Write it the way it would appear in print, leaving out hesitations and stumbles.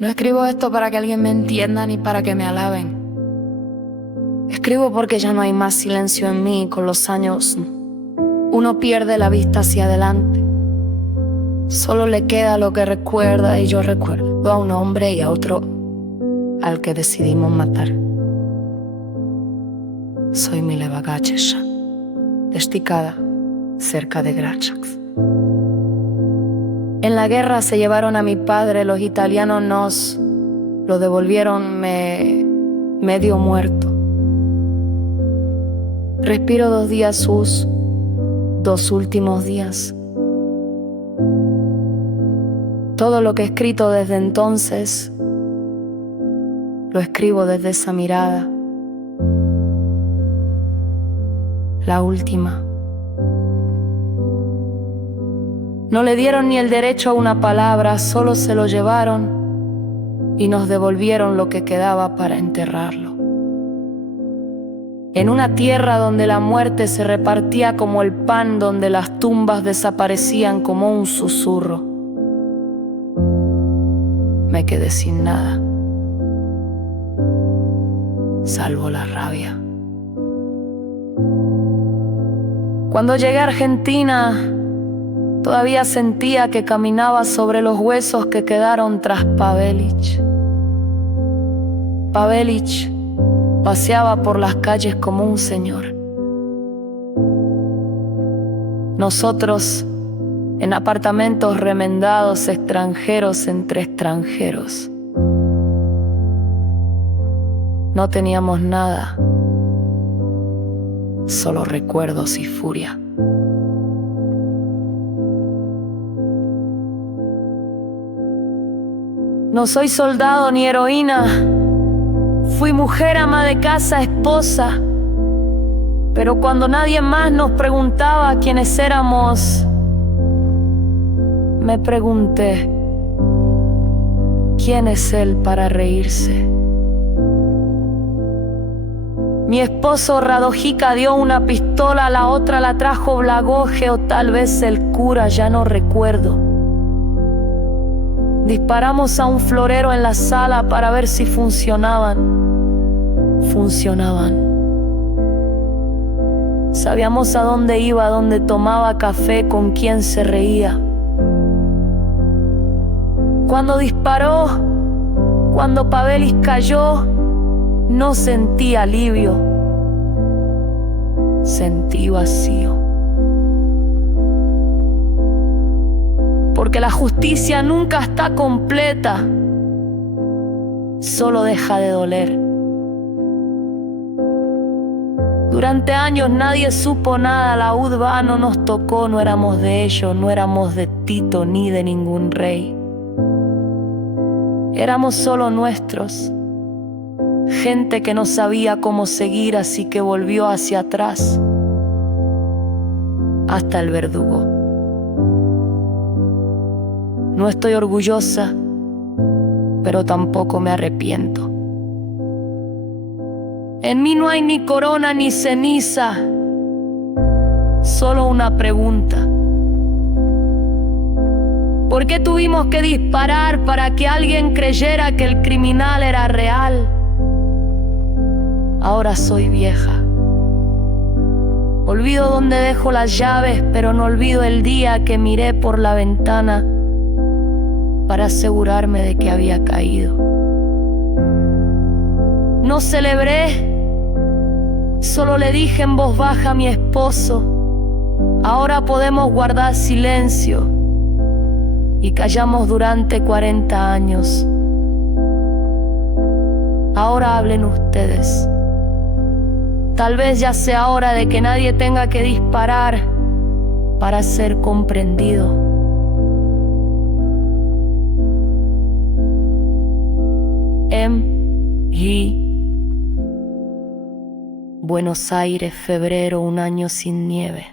No escribo esto para que alguien me entienda ni para que me alaben. Escribo porque ya no hay más silencio en mí. Con los años uno pierde la vista hacia adelante. Solo le queda lo que recuerda, y yo recuerdo a un hombre y a otro al que decidimos matar. Soy Mileva Gacheša, desticada cerca de Gračac. En la guerra se llevaron a mi padre, los italianos nos lo devolvieron medio muerto. Respiro 2 días sus 2 últimos días. Todo lo que he escrito desde entonces, lo escribo desde esa mirada. La última. No le dieron ni el derecho a una palabra, solo se lo llevaron y nos devolvieron lo que quedaba para enterrarlo. En una tierra donde la muerte se repartía como el pan, donde las tumbas desaparecían como un susurro, me quedé sin nada, salvo la rabia. Cuando llegué a Argentina, todavía sentía que caminaba sobre los huesos que quedaron tras Pavelić. Pavelić paseaba por las calles como un señor. Nosotros, en apartamentos remendados, extranjeros entre extranjeros. No teníamos nada, solo recuerdos y furia. No soy soldado ni heroína, fui mujer, ama de casa, esposa. Pero cuando nadie más nos preguntaba quiénes éramos, me pregunté, ¿quién es él para reírse? Mi esposo Radojica dio una pistola, la otra la trajo Blagoje o tal vez el cura, ya no recuerdo. Disparamos a un florero en la sala para ver si funcionaban. Funcionaban. Sabíamos a dónde iba, dónde tomaba café, con quién se reía. Cuando disparó, cuando Pavelić cayó, no sentí alivio, sentí vacío. Porque la justicia nunca está completa, solo deja de doler. Durante años nadie supo nada, la UDBA no nos tocó, no éramos de ellos, no éramos de Tito ni de ningún rey. Éramos solo nuestros, gente que no sabía cómo seguir, así que volvió hacia atrás, hasta el verdugo. No estoy orgullosa, pero tampoco me arrepiento. En mí no hay ni corona ni ceniza, solo una pregunta. ¿Por qué tuvimos que disparar para que alguien creyera que el criminal era real? Ahora soy vieja. Olvido dónde dejo las llaves, pero no olvido el día que miré por la ventana para asegurarme de que había caído. No celebré, solo le dije en voz baja a mi esposo, ahora podemos guardar silencio, y callamos durante 40 años. Ahora hablen ustedes. Tal vez ya sea hora de que nadie tenga que disparar para ser comprendido. M.G. Buenos Aires, febrero, un año sin nieve.